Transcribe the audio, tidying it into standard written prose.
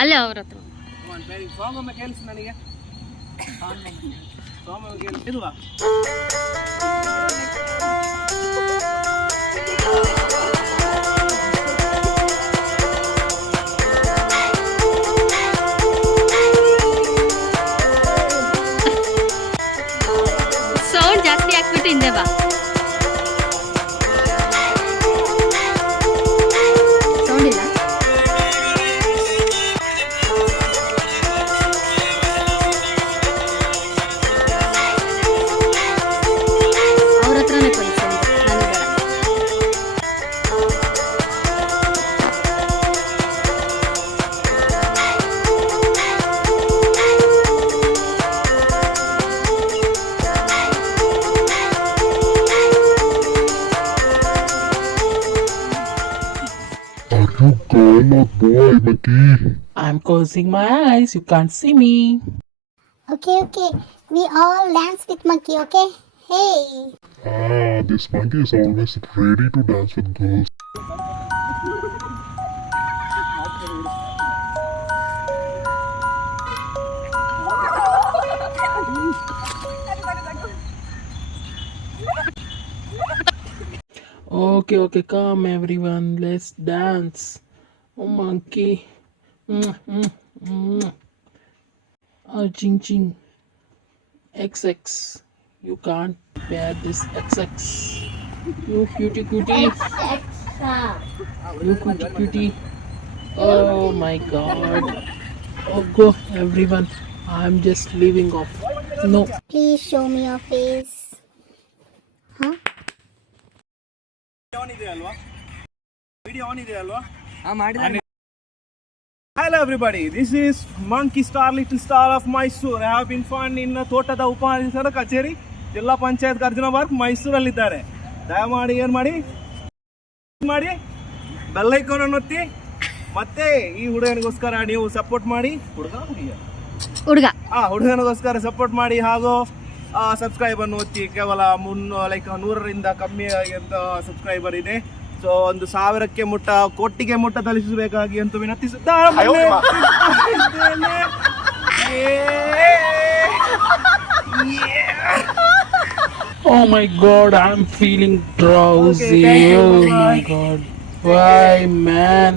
ಅಲ್ಲೇ ಅವ್ರ ಹತ್ರ. ಸಾಂಗ್ ಒಮ್ಮೆ ಕೇಳಿಸು ನನಗೆ. ಸಾಂಗ್ ಒಮ್ಮೆ ಕೇಳಿಸು. ಇಲ್ವಾ? ಸೌಂಡ್ ಜಾಸ್ತಿ ಹಾಕ್ಬಿಟ್ಟು ಹಿಂದೆ ಬಾ. ಸೌಂಡ್ ಇಲ್ಲ. ಅವ್ರ ಹತ್ರನೇ ಕೊಡಿ ಸೌಂಡ್, ನನಗೆ ಬೇಡ. You grown up boy, Mickey. I'm closing my eyes. You can't see me. Okay. We all dance with monkey, okay? Hey. This monkey is always ready to dance with girls. Okay, come everyone. Let's dance. Oh, monkey. Oh, ching. XX. You can't bear this XX. You cutie. You cutie. Oh my god. Oh, go everyone. I'm just leaving off. No. Please show me your face. Huh? Video on ಇದೆ ಅಲ್ವಾ? Hello everybody, this is Monkey Star Little Star of Mysore. I have been found in ತೋಟದ ಉಪನಿರ್ದೇಶಕರ ಕಚೇರಿ, ಜಿಲ್ಲಾ panchayat Arjuna park, ಮೈಸೂರಲ್ಲಿದ್ದಾರೆ. ದಯಮಾಡಿ ಏನು ಮಾಡಿ bell icon ಅನ್ನು ಒತ್ತಿ, ಮತ್ತೆ ಈ ಹುಡುಗನಿಗೋಸ್ಕರ ನೀವು ಸಪೋರ್ಟ್ ಮಾಡಿ. ಹುಡುಗನಿಗೋಸ್ಕರ ಸಪೋರ್ಟ್ ಮಾಡಿ ಹಾಗೂ ಸಬ್ಸ್ಕ್ರೈಬ್ ಅನ್ನು ಒತ್ತಿ. ಕೇವಲ 100ರಿಂದ ಕಮ್ಮಿ ಅಂತ ಸಬ್ಸ್ಕ್ರೈಬರ್ ಇದೆ. ಸೊ 1,000ಕ್ಕೆ ಕೋಟಿಗೆ ತಲುಪಿಸಬೇಕಾಗಿ ಅಂತ ವಿನಂತಿಸುತ್ತಾರೆ. Oh my god, I'm feeling drowsy. Okay, oh my god. Why, man?